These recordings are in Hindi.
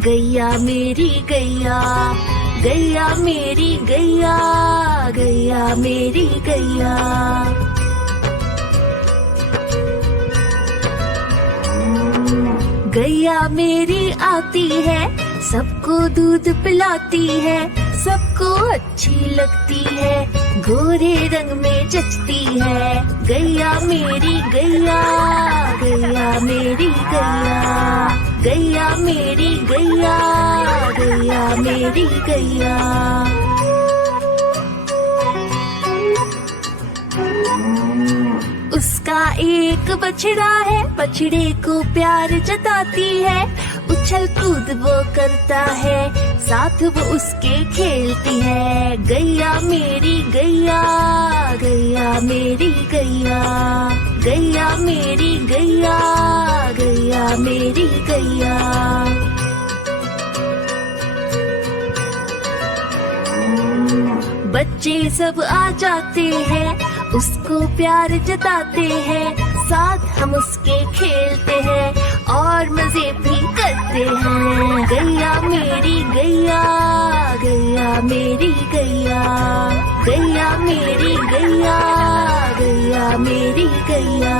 गैया मेरी गैया, गैया मेरी गैया, गैया मेरी गैया। गैया मेरी आती है, सबको दूध पिलाती है, सबको अच्छी लगती है, गोरे रंग में जचती है। गैया मेरी गैया, गैया मेरी गैया, गैया मेरी गैया, गैया मेरी गैया। उसका एक बछड़ा है, बछड़े को प्यार जताती है, उछल कूद वो करता है, साथ वो उसके खेलती है। गैया मेरी गैया, गैया मेरी गैया, गैया मेरी गैया, गैया मेरी गैया। बच्चे सब आ जाते हैं, उसको प्यार जताते हैं, साथ हम उसके खेलते हैं और मजे भी करते हैं। गैया मेरी गैया, गैया मेरी गैया, गैया मेरी गैया, गैया मेरी गैया।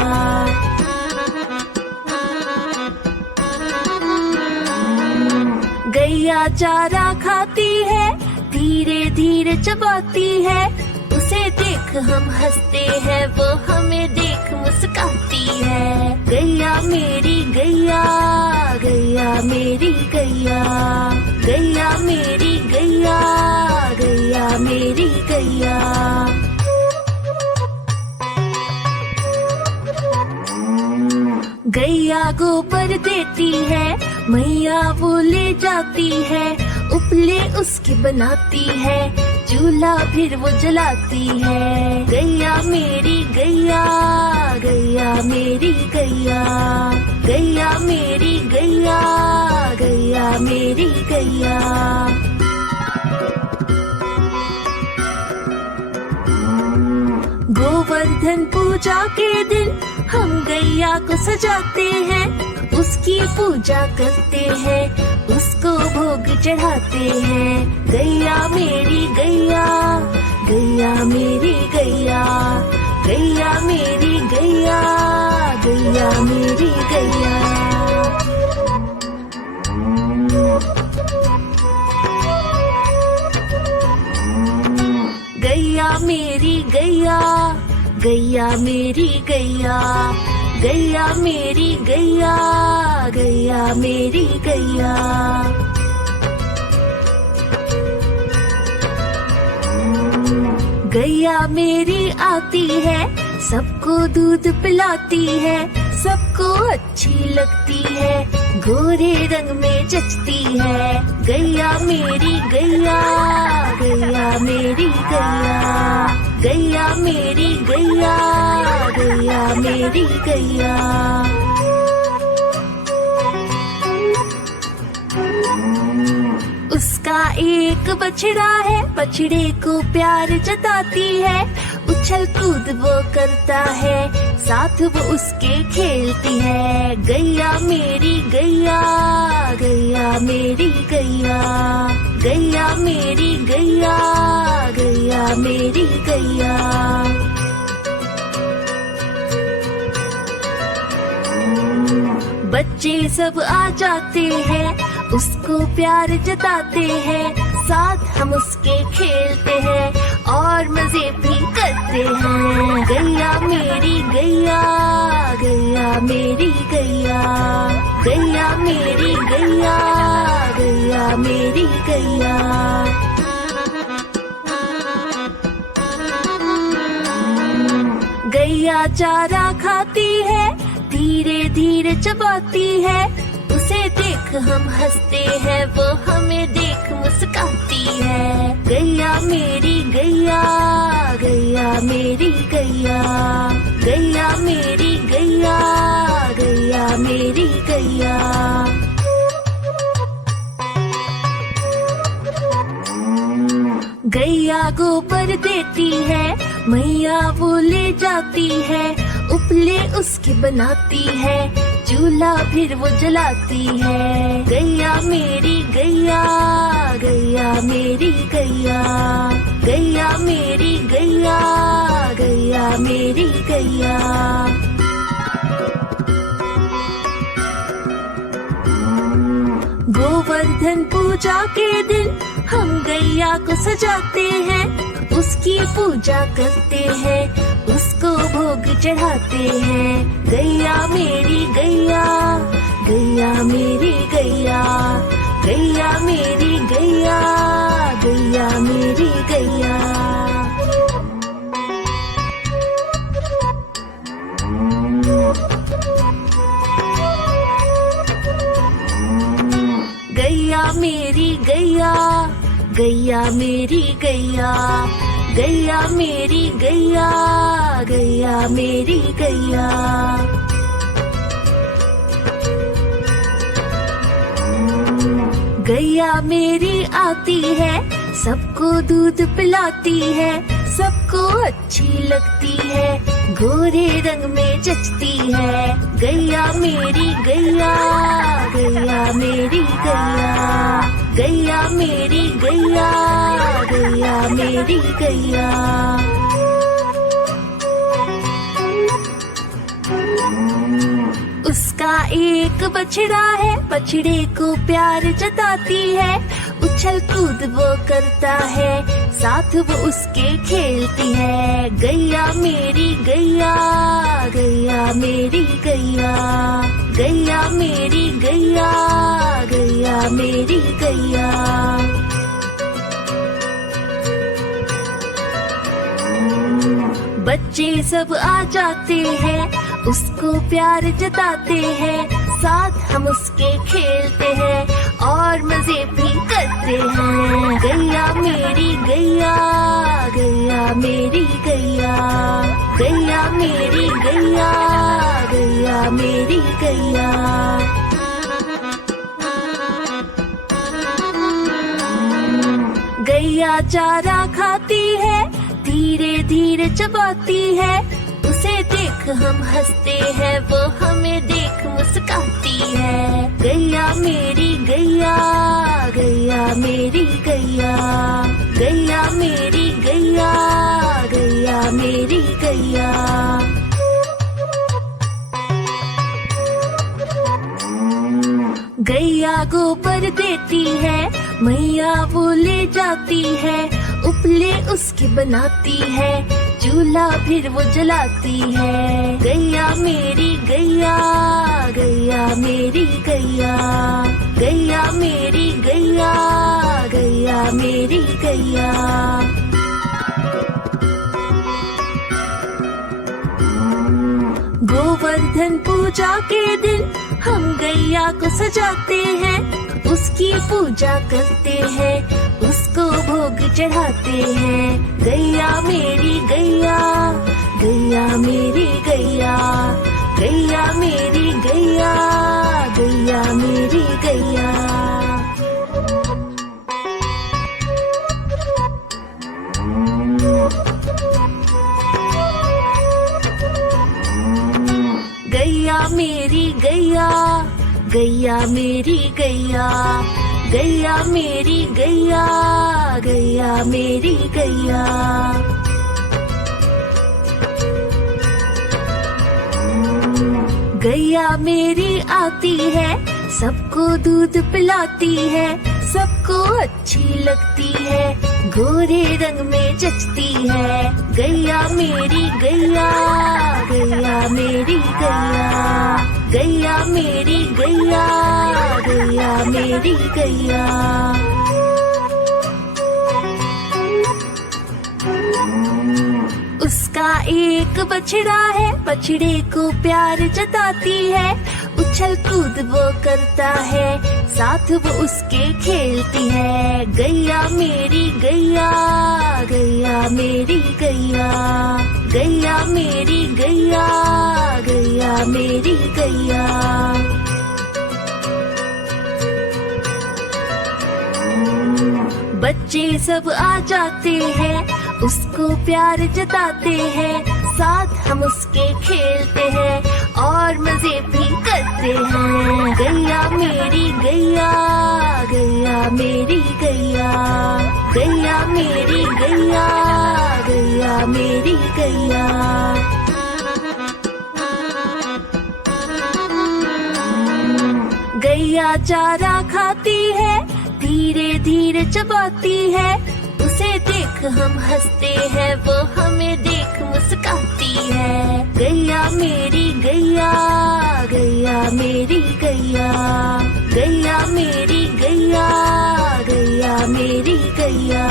गैया चारा खाती है, धीरे धीरे चबाती है, उसे देख हम हंसते हैं, वो हमें देख मुस्काती है। गैया मेरी गैया, गैया मेरी गैया, गैया मेरी गैया, गैया मेरी गैया। गैया गोबर देती है, मैया वो ले जाती है, उपले उसकी बनाती है, चूल्हा फिर वो जलाती है। गैया मेरी गैया, गैया मेरी गैया, गैया मेरी गैया, गैया मेरी गैया। गोवर्धन पूजा के दिन हम गैया को सजाते हैं, उसकी पूजा करते हैं, उसको भोग चढ़ाते हैं। गैया मेरी गैया, गैया मेरी गैया, गैया मेरी गैया, गैया मेरी गैया। गैया मेरी गैया, गैया मेरी गैया, गैया मेरी गैया, गैया मेरी गैया। गैया मेरी आती है, सबको दूध पिलाती है, सबको अच्छी लगती है, गोरे रंग में जचती है। गैया मेरी गैया, गैया मेरी गैया, गैया मेरी गैया, गैया मेरी गैया। उसका एक बछड़ा है, बछड़े को प्यार जताती है, उछल कूद वो करता है, साथ वो उसके खेलती है। गैया मेरी गैया, गैया मेरी गैया, गैया मेरी गैया, गैया मेरी गैया। बच्चे सब आ जाते हैं, उसको प्यार जताते हैं, साथ हम उसके खेलते हैं और मजे भी करते हैं। गैया मेरी गैया, गैया मेरी गैया, गैया मेरी गैया, गैया मेरी गैया। गैया चारा खाती है, धीरे धीरे चबाती है, उसे देख हम हंसते हैं, वो हमें देख मुस्काती है। गैया मेरी गैया, गैया मेरी गैया, गैया मेरी गैया, गैया मेरी गैया। गैया गोबर देती है, मैया वो ले जाती है, उपले उसकी बनाती है, चूल्हा फिर वो जलाती है। गैया मेरी गैया, गैया मेरी गैया, गैया मेरी गैया, गैया मेरी गैया। गोवर्धन पूजा के दिन हम गैया को सजाते हैं, उसकी पूजा करते हैं, उसको भोग चढ़ाते हैं। गैया मेरी गैया, गैया मेरी गैया, गैया मेरी गैया, गैया मेरी गैया। गैया मेरी गैया, गैया मेरी गैया, गैया मेरी गैया, गैया मेरी गैया। गैया मेरी आती है, सबको दूध पिलाती है, सबको अच्छी लगती है, गोरे रंग में जचती है। गैया मेरी गैया, गैया मेरी गैया, गैया मेरी गैया, गैया मेरी गैया। उसका एक बछड़ा है, बछड़े को प्यार जताती है, उछल कूद वो करता है, साथ वो उसके खेलती है। गैया मेरी गैया, गैया मेरी गैया, गैया मेरी गैया, गैया मेरी गैया। बच्चे सब आ जाते हैं, उसको प्यार जताते हैं, साथ हम उसके खेलते हैं और मजे भी करते हैं। गैया मेरी गैया, गैया मेरी गैया, गैया मेरी गैया, गैया मेरी गैया। गैया चारा खाती है, धीरे धीरे चबाती है, उसे देख हम हंसते हैं, वो हमें देख मुस्काती है। गैया मेरी गैया, गैया मेरी गैया, गैया मेरी गैया, गैया मेरी गैया। गैया गोबर देती है, मैया वो ले जाती है, उपले उसके बनाती है, चूल्हा फिर वो जलाती है। गैया मेरी गैया, गैया मेरी गैया, गैया मेरी गैया, गैया मेरी गैया। गोवर्धन पूजा के दिन हम गैया को सजाते हैं, उसकी पूजा करते हैं, उसको भोग चढ़ाते हैं। गैया मेरी गैया, गैया मेरी गैया, गैया मेरी गैया, गैया मेरी गैया। गैया मेरी गैया, गैया मेरी गैया, गैया मेरी गैया, गैया मेरी गैया। गैया मेरी आती है, सबको दूध पिलाती है, सबको अच्छी लगती है, गोरे रंग में जचती है। गैया मेरी गैया, गैया मेरी गैया, गैया मेरी गैया, गैया मेरी गैया। उसका एक बछड़ा है, बछड़े को प्यार जताती है, उछल कूद वो करता है, साथ वो उसके खेलती है। गैया मेरी गैया, गैया मेरी गैया, गैया मेरी गैया, गैया मेरी गैया। बच्चे सब आ जाते हैं, उसको प्यार जताते हैं, साथ हम उसके खेलते हैं और मजे भी करते हैं। गैया मेरी गैया, गैया मेरी गैया, गैया मेरी गैया, गैया मेरी गैया। गैया चारा खाती है, धीरे धीरे चबाती है, उसे देख हम हंसते हैं, वो हमें देख मुस्काती है। गैया मेरी गैया, गैया मेरी गैया, गैया मेरी गैया, गैया मेरी गैया।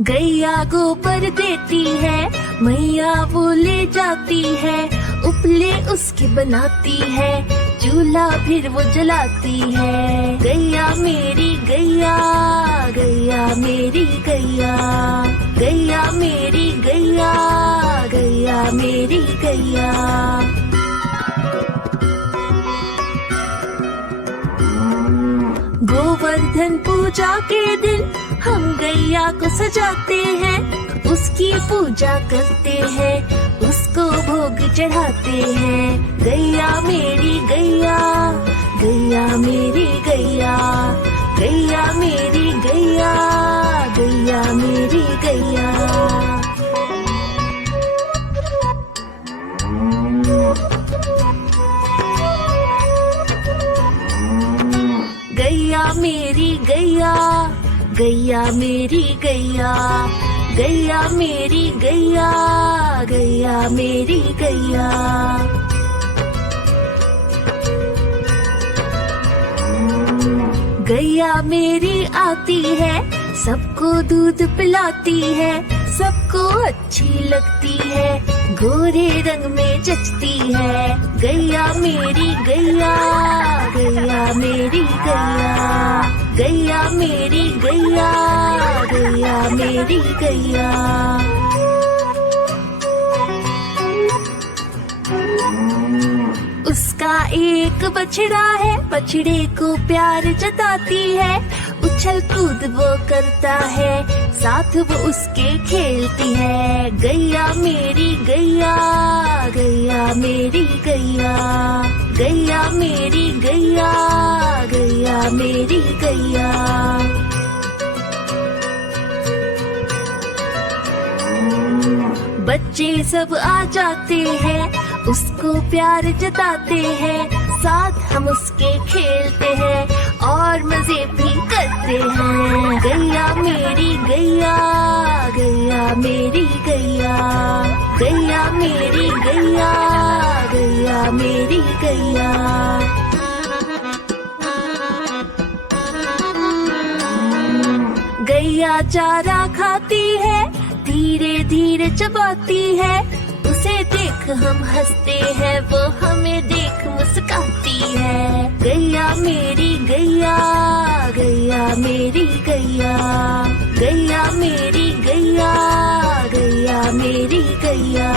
गैया गोबर देती है, मैया वो ले जाती है, उपले उसकी बनाती है, चूल्हा फिर वो जलाती है। गैया मेरी गैया, गैया मेरी गैया, गैया मेरी गैया, गैया मेरी गैया। गोवर्धन पूजा के दिन हम गैया को सजाते हैं, उसकी पूजा करते हैं, उसको भोग चढ़ाते हैं। गैया मेरी गैया, गैया मेरी गैया, गैया मेरी गैया, गैया मेरी गैया। गैया मेरी गैया, गैया मेरी गैया, गैया मेरी गैया, गैया मेरी गैया। गैया मेरी आती है, सबको दूध पिलाती है, सबको अच्छी लगती है, गोरे रंग में जचती है। गैया मेरी गैया, गैया मेरी गैया, गैया मेरी गैया, गैया मेरी गैया। उसका एक बछड़ा है, बछड़े को प्यार जताती है, उछल कूद वो करता है, साथ वो उसके खेलती है। गैया मेरी गैया, गैया मेरी गैया, गैया मेरी गैया, गैया मेरी गैया। बच्चे सब आ जाते हैं, उसको प्यार जताते हैं, साथ हम उसके खेलते हैं और मजे भी करते हैं। गैया मेरी गैया, गैया मेरी गैया, गैया मेरी गैया, गैया मेरी गैया। गैया चारा खाती है, धीरे धीरे चबाती है, उसे देख हम हंसते हैं, वो हमें देख मुस्काती है। गैया मेरी गैया, गैया मेरी गैया, गैया मेरी गैया, गैया मेरी गैया।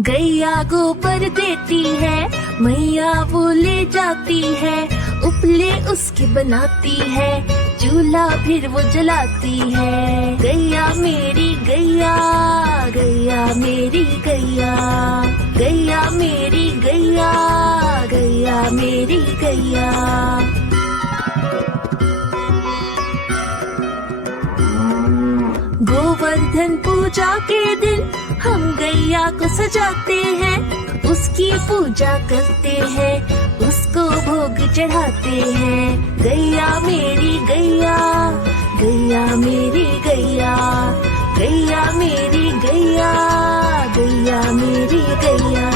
गैया गोबर देती है, मैया वो ले जाती है, उपले उसकी बनाती है, चूल्हा फिर वो जलाती है। गैया मेरी गैया, गैया मेरी गैया, गैया मेरी गैया, गैया मेरी गैया। गोवर्धन पूजा के दिन हम गैया को सजाते हैं, उसकी पूजा करते हैं, उसको भोग चढ़ाते हैं। गैया मेरी गैया, गैया मेरी गैया, गैया मेरी गैया, गैया मेरी गैया।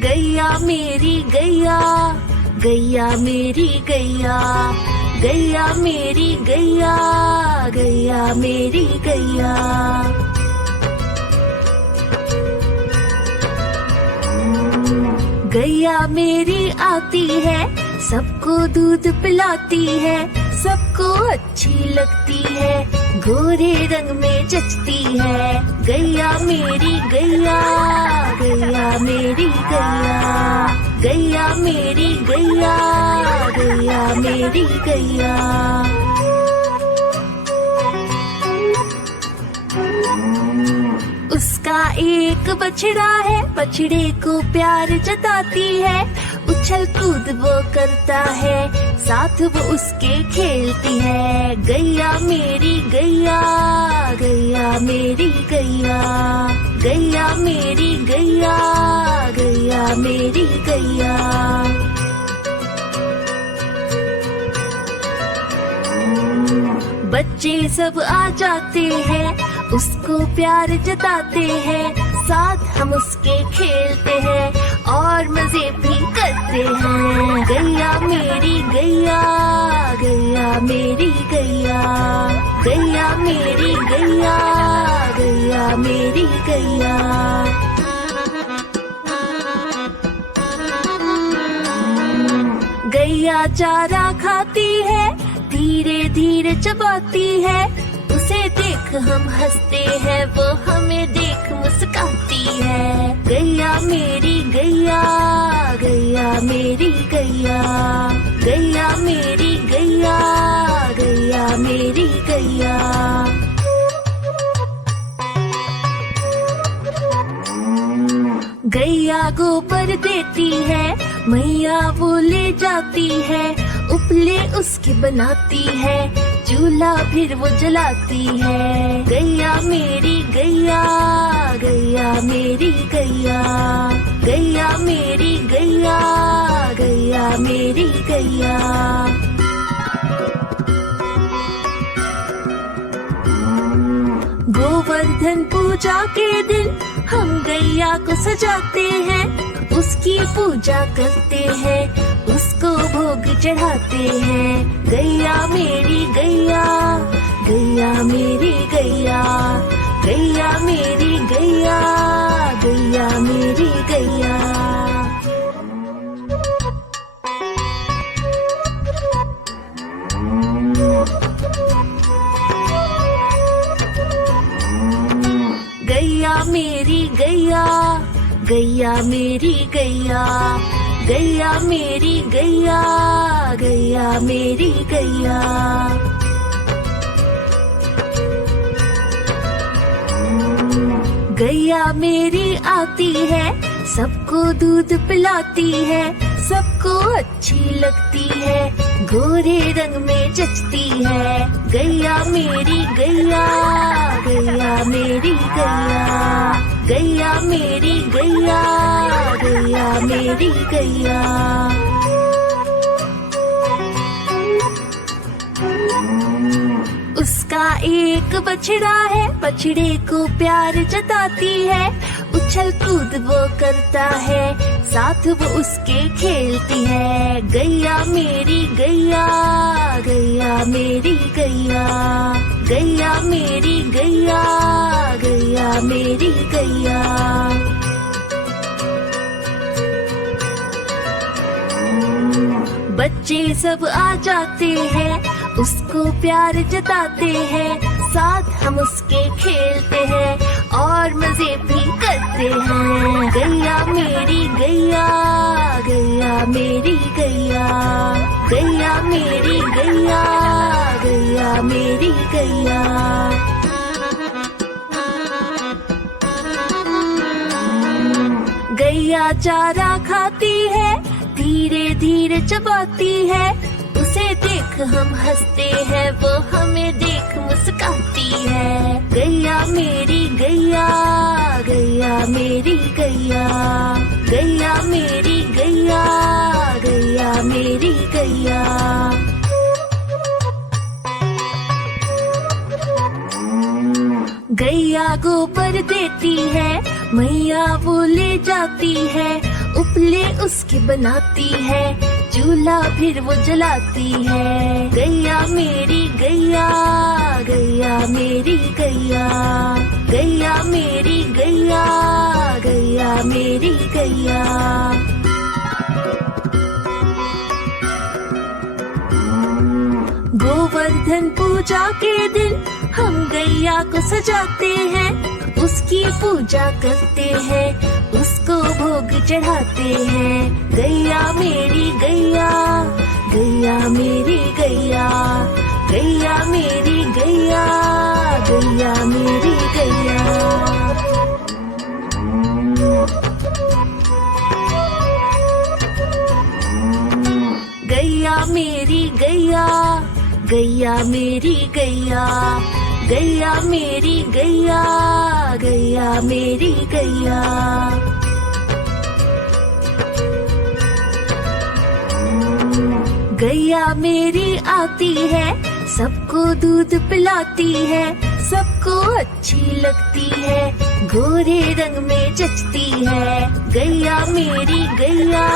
गैया मेरी गैया, गैया मेरी गैया, गैया मेरी गैया, गैया मेरी गैया। गैया मेरी आती है, सबको दूध पिलाती है, सबको अच्छी लगती है, गोरे रंग में जचती है। गैया मेरी गैया, गैया मेरी गैया, गैया मेरी गैया, गैया मेरी गैया। उसका एक बछड़ा है, बछड़े को प्यार जताती है। उछल कूद वो करता है, साथ वो उसके खेलती है। गैया मेरी गैया, गैया मेरी गैया, गैया मेरी गैया, गैया मेरी गैया। बच्चे सब आ जाते हैं, उसको प्यार जताते हैं। साथ हम उसके खेलते हैं और मजे भी करते हैं। गैया मेरी गैया, गैया मेरी गैया, गैया मेरी गैया, गैया मेरी गैया। गैया चारा खाती है, धीरे धीरे चबाती है। उसे देख हम हंसते हैं, वो हमें देख मुस्काती है। गैया मेरी गैया, गैया मेरी गैया, गैया मेरी गैया, गैया मेरी गैया। गैया गोबर देती है, मैया वो ले जाती है। उपले उसकी बनाती है, चूल्हा फिर वो जलाती है। गैया मेरी गैया, गैया मेरी गैया, गैया मेरी गैया, गैया मेरी गैया। गोवर्धन पूजा के दिन हम गैया को सजाते हैं। उसकी पूजा करते हैं, उसको भोग चढ़ाते हैं। गैया मेरी गैया, गैया मेरी गैया, गैया मेरी गैया, गैया मेरी गैया। गैया मेरी गैया, गैया मेरी गैया, गैया मेरी गैया, गैया मेरी गैया। गैया मेरी आती है, सबको दूध पिलाती है। सबको अच्छी लगती है, गोरे रंग में जचती है। गैया मेरी गैया, गैया मेरी गैया, गैया मेरी गैया, गैया मेरी गैया। उसका एक बछड़ा है, बछड़े को प्यार जताती है। उछल कूद वो करता है, साथ वो उसके खेलती है। गैया मेरी गैया, गैया मेरी गैया, गैया मेरी गैया, गैया मेरी गैया। बच्चे सब आ जाते हैं, उसको प्यार जताते हैं। साथ हम उसके खेलते हैं और मजे भी करते हैं। गैया मेरी गैया, गैया मेरी गैया, गैया मेरी गैया, गैया मेरी गैया। गैया चारा खाती है, धीरे धीरे चबाती है। उसे देख हम हंसते हैं, वो हमें देख मुस्काती है। गैया मेरी गैया, गैया मेरी गैया, गैया मेरी गैया, गैया मेरी गैया। गैया गोबर देती है, मैया वो ले जाती है। उपले उसकी बनाती है, चूल्हा फिर वो जलाती है। गैया मेरी गैया, गैया मेरी गैया, गैया मेरी गैया, गैया मेरी गैया। गोवर्धन पूजा के दिन हम गैया को सजाते हैं, उसकी पूजा करते हैं, उसको भोग चढ़ाते हैं। गैया मेरी गैया, गैया मेरी गैया, गैया मेरी गैया, गैया मेरी गैया। गैया मेरी गैया, गैया मेरी गैया, गैया मेरी गैया, गैया मेरी गैया। गैया मेरी आती है, सबको दूध पिलाती है, सबको अच्छी लगती है, गोरे रंग में जचती है। गैया मेरी गैया,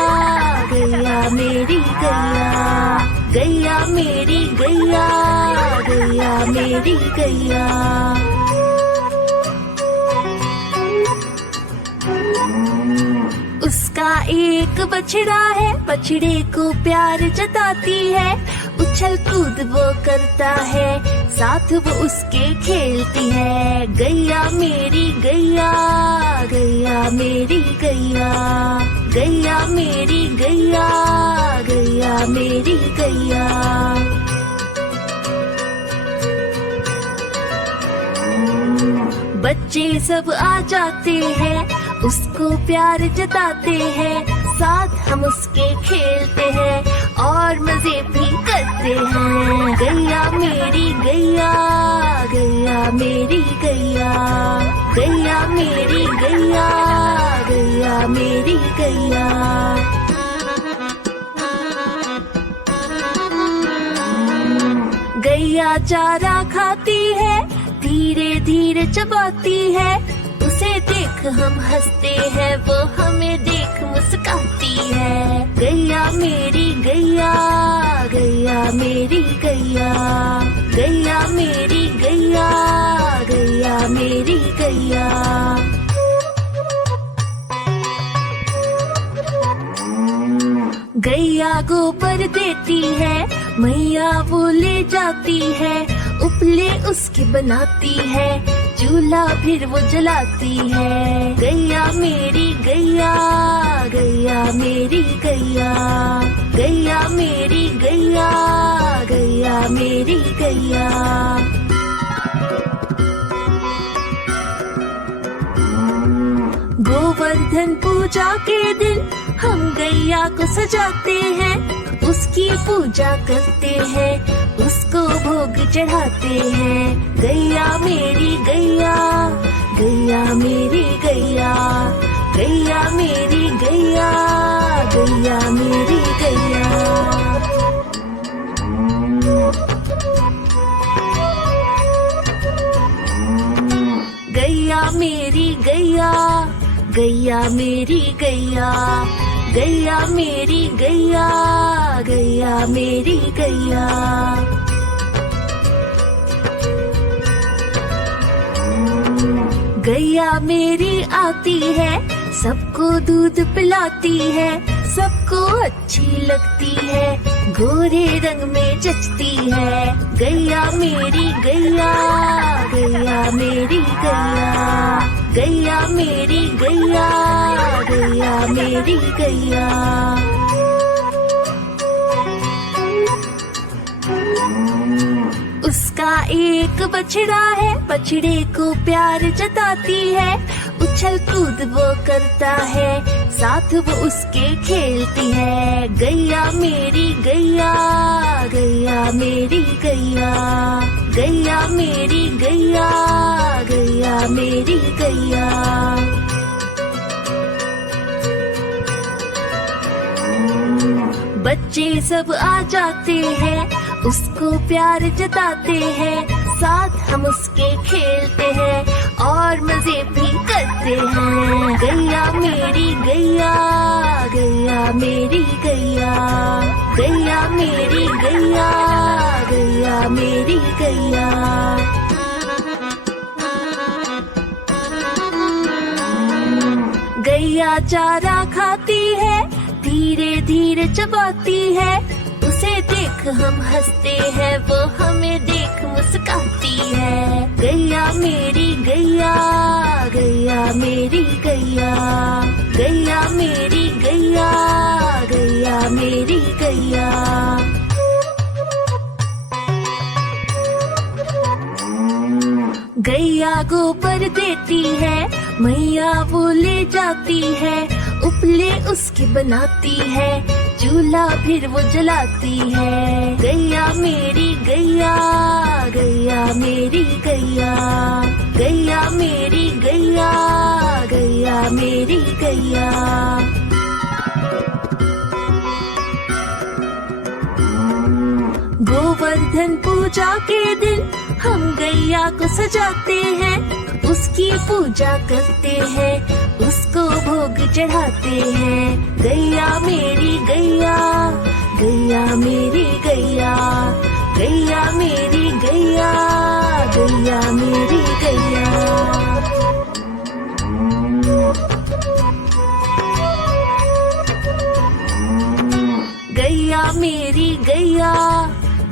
गैया मेरी गैया, गैया मेरी गैया, गैया मेरी गैया। उसका एक बछड़ा है, बछड़े को प्यार जताती है, उछल कूद वो करता है, साथ वो उसके खेलती है। गैया मेरी गैया, गैया मेरी गैया, गैया मेरी गैया, गैया मेरी गैया। बच्चे सब आ जाते हैं, उसको प्यार जताते हैं, साथ हम उसके खेलते हैं और मजे भी करते हैं। गैया मेरी गैया, गैया मेरी गैया, गैया मेरी गैया, गैया मेरी गैया। गैया चारा खाती है, धीरे धीरे चबाती है, उसे देख हम हंसते हैं, वो हमें देख मुस्काती है। गैया मेरी गैया, गैया मेरी गैया, गैया मेरी गैया, गैया मेरी गैया। गैया गोबर देती है, मैया वो ले जाती है, उपले उसकी बनाती है, चूल्हा फिर वो जलाती है। गैया मेरी गैया, गैया मेरी गैया, गैया मेरी गैया, गैया मेरी गैया। गोवर्धन पूजा के दिन हम गैया को सजाते हैं, उसकी पूजा करते हैं, उसको भोग चढ़ाते हैं। गैया मेरी गैया, गैया मेरी गैया, गैया मेरी गैया, गैया मेरी गैया। गैया मेरी गैया, गैया मेरी गैया, गैया मेरी गैया, गैया मेरी गैया। गैया मेरी आती है, सबको दूध पिलाती है, सबको अच्छी लगती है, गोरे रंग में जचती है। गैया मेरी गैया, गैया मेरी गैया, गैया मेरी गैया, गैया मेरी गैया। उसका एक बछड़ा है, बछड़े को प्यार जताती है, उछल कूद वो करता है, साथ वो उसके खेलती है। गैया मेरी गैया, गैया मेरी गैया, गैया मेरी गैया, गैया मेरी गैया। बच्चे सब आ जाते हैं, उसको प्यार जताते हैं, साथ हम उसके खेलते हैं और मजे भी करते हैं। गैया मेरी गैया, गैया मेरी गैया, गैया मेरी गैया, गैया मेरी गैया। गैया चारा खाती है, धीरे धीरे चबाती है, उसे देख हम हंसते हैं, वो हमें देख मुस्काती है। गैया मेरी गैया, गैया मेरी गैया, गैया मेरी गैया, गैया मेरी गैया। गैया गोबर देती है, मैया वो ले जाती है, उपले उसकी बनाती है, चूल्हा फिर वो जलाती है। गैया मेरी गैया, गैया मेरी गैया, गैया मेरी गैया, गैया मेरी गैया। गोवर्धन पूजा के दिन हम गैया को सजाते हैं, उसकी पूजा करते हैं, उसको भोग चढ़ाते हैं। गैया मेरी गैया, गैया मेरी गैया, गैया मेरी गैया, गैया मेरी गैया। गैया मेरी गैया,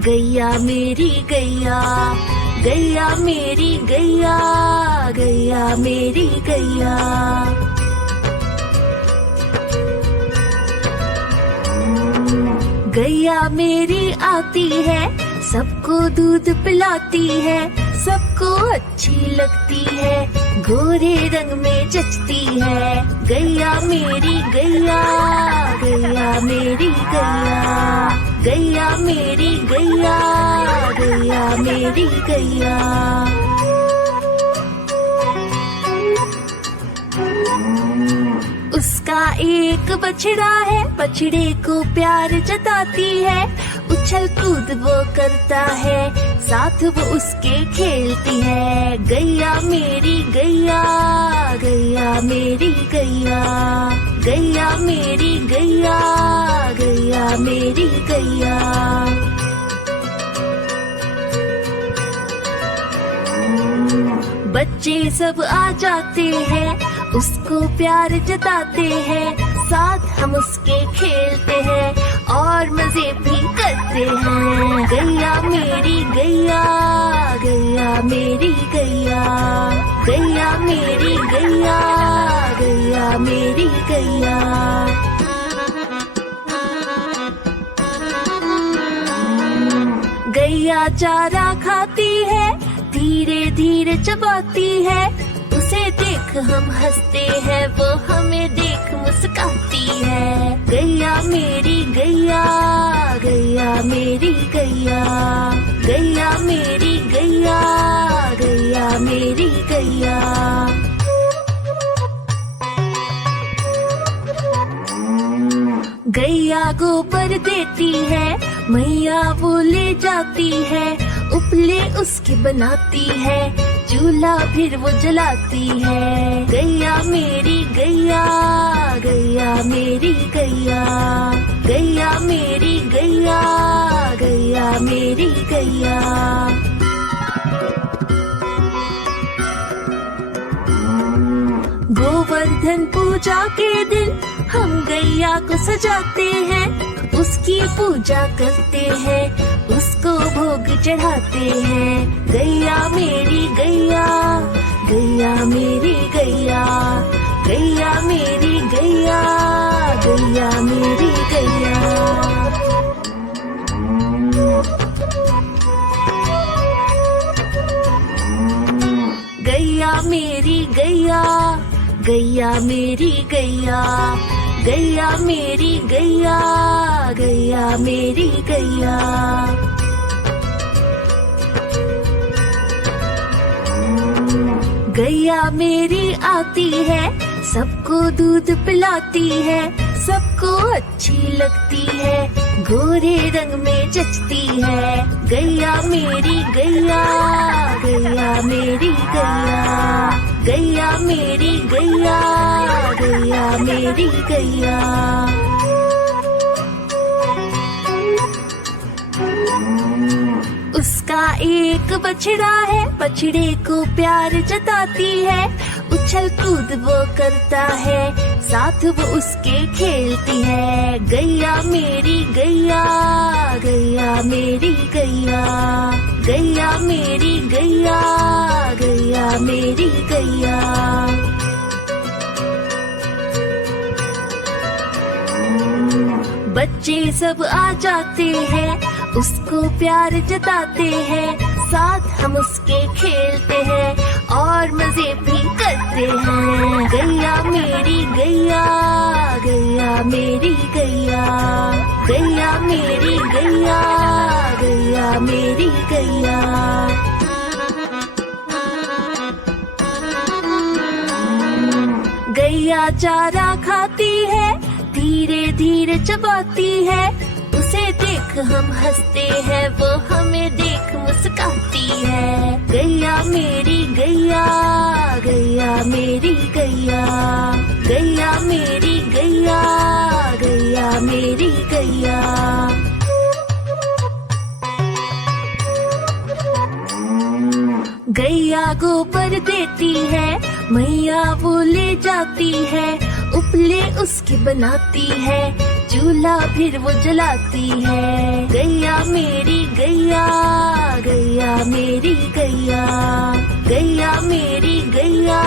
गैया मेरी गैया, गैया मेरी गैया, गैया मेरी गैया। गैया मेरी आती है, सबको दूध पिलाती है, सबको अच्छी लगती है, गोरे रंग में जचती है। गैया मेरी गैया, गैया मेरी गैया, गैया मेरी गैया, गैया मेरी गैया। उसका एक बछड़ा है, बछड़े को प्यार जताती है, उछल कूद वो करता है, साथ वो उसके खेलती है। गैया मेरी गैया, गैया मेरी गैया, गैया मेरी गैया, गैया मेरी गैया। बच्चे सब आ जाते हैं, उसको प्यार जताते हैं, साथ हम उसके खेलते हैं और मजे भी करते हैं। गैया मेरी गैया, गैया मेरी गैया, गैया मेरी गैया, गैया मेरी गैया। गैया चारा खाती है, धीरे धीरे चबाती है, उसे देख हम हंसते हैं, वो हमें देख मुस्काती है। गैया मेरी गैया, गैया मेरी गैया, गैया मेरी गैया, गैया मेरी गैया। गैया गोबर देती है, मैया वो ले जाती है, उपले उसकी बनाती है, चूल्हा फिर वो जलाती है। गैया मेरी गैया, गैया मेरी गैया, गैया मेरी गैया, गैया मेरी गैया। गोवर्धन पूजा के दिन हम गैया को सजाते हैं, उसकी पूजा करते हैं, उसको भोग चढ़ाते हैं। गैया मेरी गैया, गैया मेरी गैया, गैया मेरी गैया, गैया मेरी गैया। गैया मेरी गैया, गैया मेरी गैया, गैया मेरी गैया, गैया मेरी गैया। गैया मेरी आती है, सबको दूध पिलाती है, सबको अच्छी लगती है, गोरे रंग में जचती है। गैया मेरी गैया, गैया मेरी गैया, गैया मेरी गैया, गैया मेरी गैया। उसका एक बछड़ा है, बछड़े को प्यार जताती है, उछल कूद वो करता है, साथ वो उसके खेलती है। गैया मेरी गैया, गैया मेरी गैया, गैया मेरी गैया, गैया मेरी गैया। बच्चे सब आ जाते हैं, उसको प्यार जताते हैं, साथ हम उसके खेलते हैं और मजे भी करते हैं। गैया मेरी गैया, गैया मेरी गैया, गैया मेरी गैया, गैया मेरी गैया। गैया चारा खाती है, धीरे धीरे चबाती है, उसे देख हम हंसते हैं, वो हमें देख मुस्काती है। गैया मेरी गैया, गैया मेरी गैया, गैया मेरी गैया, गैया मेरी गैया। गैया गोबर देती है, मैया वो ले जाती है, उपले उसके बनाती है, चूल्हा फिर वो जलाती है। गैया मेरी गैया, गैया मेरी गैया, गैया मेरी गैया,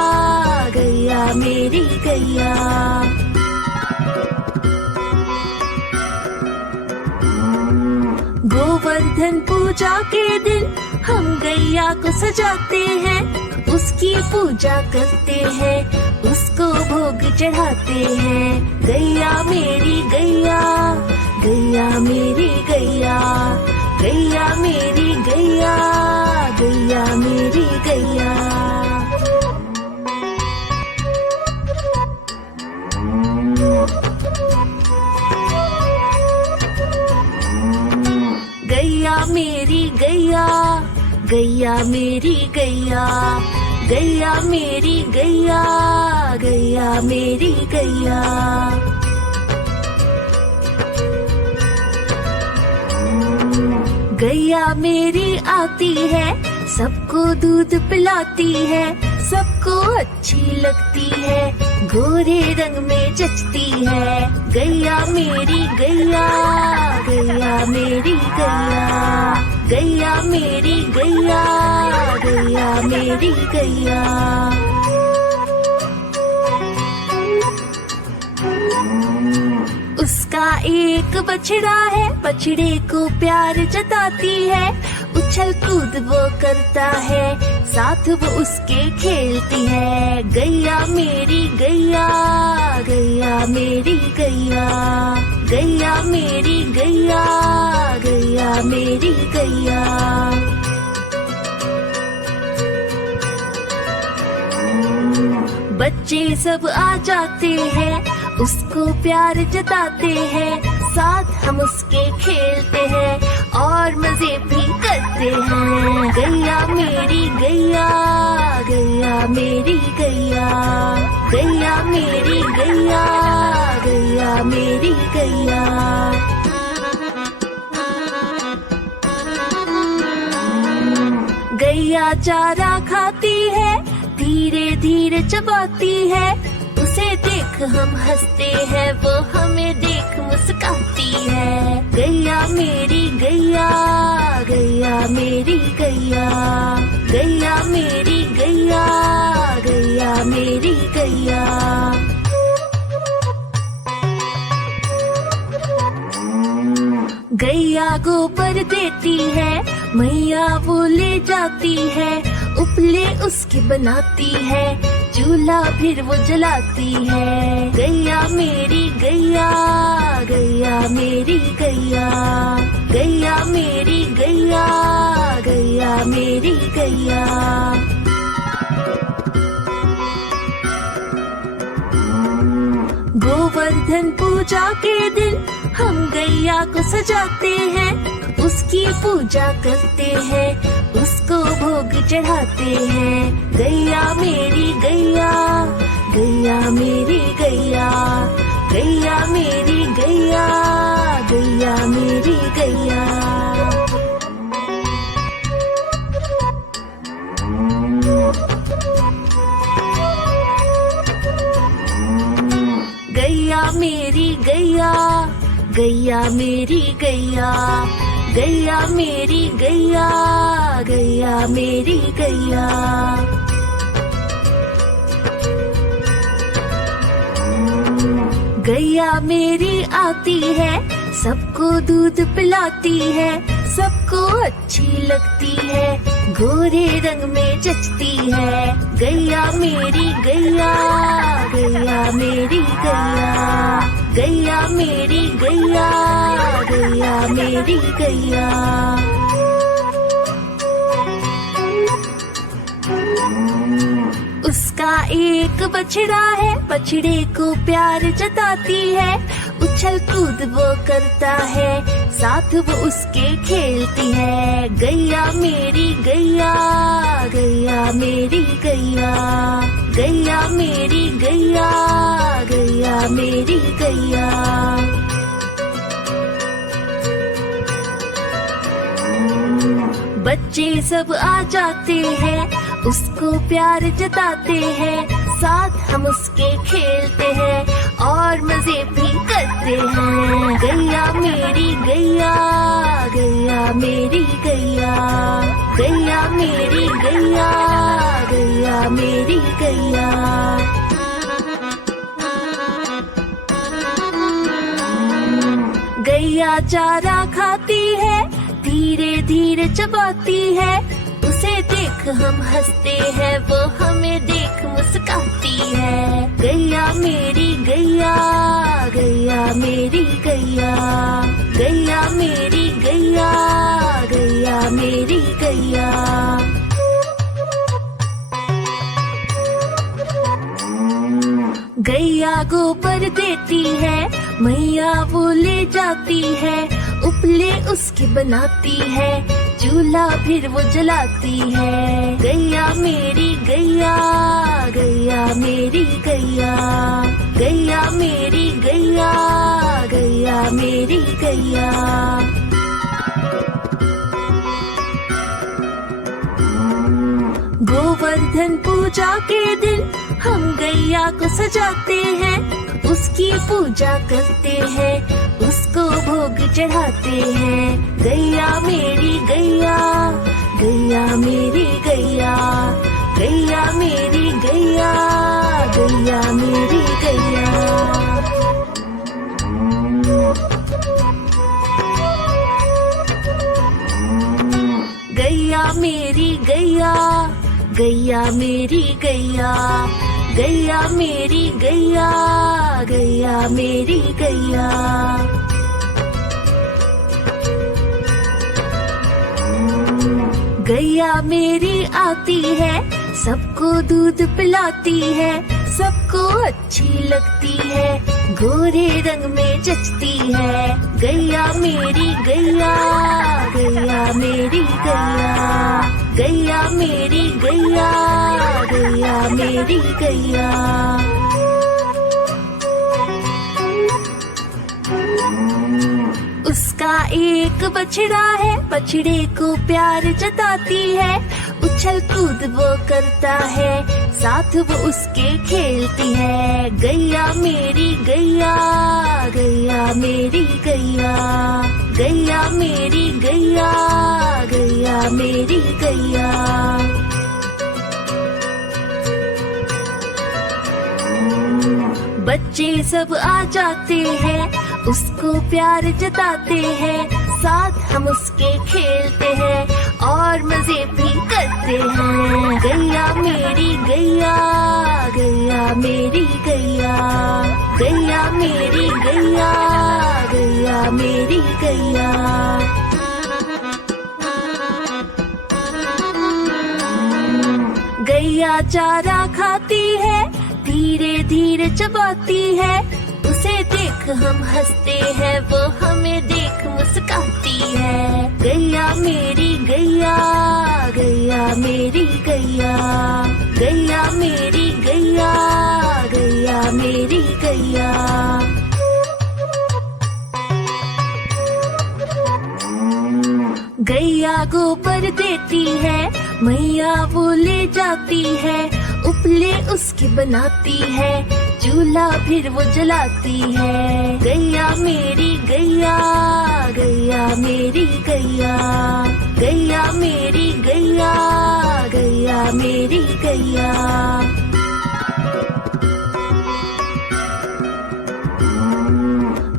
गैया मेरी गैया। गोवर्धन पूजा के दिन हम गैया को सजाते हैं, उसकी पूजा करते हैं, उसको भोग चढ़ाते हैं। गैया मेरी गैया, गैया मेरी गैया, गैया मेरी गैया, गैया मेरी गैया। गैया मेरी गैया, गैया मेरी गैया, गैया मेरी गैया, गैया मेरी गैया। गैया मेरी आती है, सबको दूध पिलाती है, सबको अच्छी लगती है, गोरे रंग में जचती है। गैया मेरी गैया, गैया मेरी गैया, गैया मेरी गैया, गैया मेरी गैया। उसका एक बछड़ा है, बछड़े को प्यार जताती है, उछल कूद वो करता है, साथ वो उसके खेलती है। गैया मेरी गैया, गैया मेरी गैया, गैया मेरी गैया, गैया मेरी गैया। बच्चे सब आ जाते हैं, उसको प्यार जताते हैं, साथ हम उसके खेलते हैं और मजे भी करते हैं। गैया मेरी गैया, गैया मेरी गैया, गैया मेरी गैया, गैया मेरी गैया। गैया चारा खाती है, धीरे धीरे चबाती है, उसे देख हम हंसते हैं, वो हमें देख मुस्काती है। गैया मेरी गैया, गैया मेरी गैया, गैया मेरी गैया, गैया मेरी गैया। गैया गोबर देती है, मैया वो ले जाती है, उपले उसके बनाती है, चूल्हा फिर वो जलाती है। गैया मेरी गैया, गैया मेरी गैया, गैया मेरी गैया, गैया मेरी गैया। गोवर्धन पूजा के दिन हम गैया को सजाते हैं, उसकी पूजा करते हैं, उसको भोग चढ़ाते हैं। गैया मेरी गैया, गैया मेरी गैया, गैया मेरी गैया, गैया मेरी गैया। गैया मेरी गैया, गैया मेरी गैया, गैया मेरी गैया। गैया मेरी आती है, सबको दूध पिलाती है, सबको अच्छी लगती है, गोरे रंग में जचती है। गैया मेरी गैया, गैया मेरी गैया, गैया मेरी गैया, गैया मेरी गैया। उसका एक बछड़ा है, बछड़े को प्यार जताती है, उछल कूद वो करता है, साथ वो उसके खेलती है। गैया मेरी गैया, गैया मेरी गैया, गैया मेरी गैया, गैया मेरी गैया। बच्चे सब आ जाते हैं, उसको प्यार जताते हैं, साथ हम उसके खेलते हैं और मजे भी करते हैं। गैया मेरी गैया, गैया मेरी गैया, गैया मेरी गैया, गैया मेरी गैया। गैया चारा खाती है, धीरे धीरे चबाती है, उसे देख हम हंसते हैं, वो हमें देख मुस्काती है। गैया मेरी गैया, गैया मेरी गैया, गैया मेरी गैया, गैया मेरी गैया। गैया गोबर देती है, मैया वो ले जाती है, उपले उसकी बनाती है, चूल्हा फिर वो जलाती है। गैया मेरी गैया, गैया मेरी गैया, गैया मेरी गैया, गैया मेरी गैया। गोवर्धन पूजा के दिन हम गैया को सजाते हैं, उसकी पूजा करते हैं, उसको भोग चढ़ाते हैं। गैया मेरी गैया, गैया मेरी गैया, गैया मेरी गैया, गैया मेरी गैया। गैया मेरी गैया, गैया मेरी गैया, गैया मेरी गैया, गैया मेरी गैया। गैया मेरी आती है, सबको दूध पिलाती है, सबको अच्छी लगती है, गोरे रंग में जचती है। गैया मेरी गैया, गैया मेरी गैया, गैया मेरी गैया, गैया मेरी गैया। उसका एक बछड़ा है, बछड़े को प्यार जताती है, उछल कूद वो करता है, साथ वो उसके खेलती है। गैया मेरी गैया, गैया मेरी गैया, गैया मेरी गैया, गैया मेरी गैया। बच्चे सब आ जाते हैं, उसको प्यार जताते हैं, साथ हम उसके खेलते हैं और मजे भी करते हैं। गैया मेरी गैया, गैया मेरी गैया, गैया मेरी गैया, गैया मेरी गैया। गैया चारा खाती है, धीरे धीरे चबाती है, उसे देख हम हंसते हैं, वो हमें देख मुस्काती है। गैया मेरी गैया, गैया मेरी गैया, गैया मेरी गैया, गैया मेरी गैया। गैया गोबर देती है, मैया वो ले जाती है, उपले उसकी बनाती है, चूल्हा फिर वो जलाती है। गैया मेरी गैया, गैया मेरी गैया, गैया मेरी गैया, गैया मेरी गैया।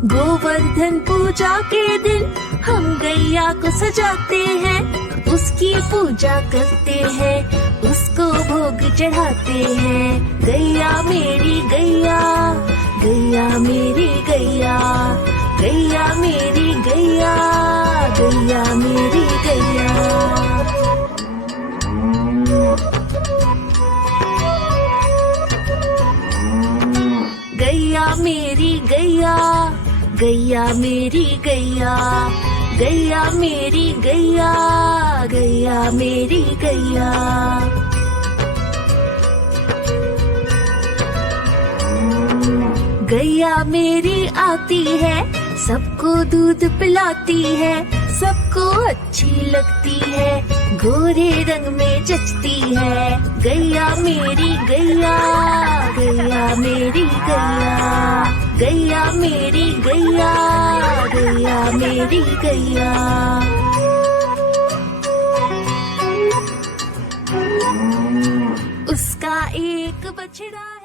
गोवर्धन पूजा के दिन हम गैया को सजाते हैं, उसकी पूजा करते हैं, उसको भोग चढ़ाते हैं। गैया मेरी गैया, गैया मेरी गैया, गैया मेरी गैया, गैया मेरी गैया। गैया मेरी गैया, गैया मेरी गैया, गैया मेरी गैया, गैया मेरी गैया। गैया मेरी आती है, सबको दूध पिलाती है, सबको अच्छी लगती है, गोरे रंग में जचती है। गैया मेरी गैया, गैया मेरी गैया, गैया मेरी गैया, गैया मेरी गैया। उसका एक बछड़ा है।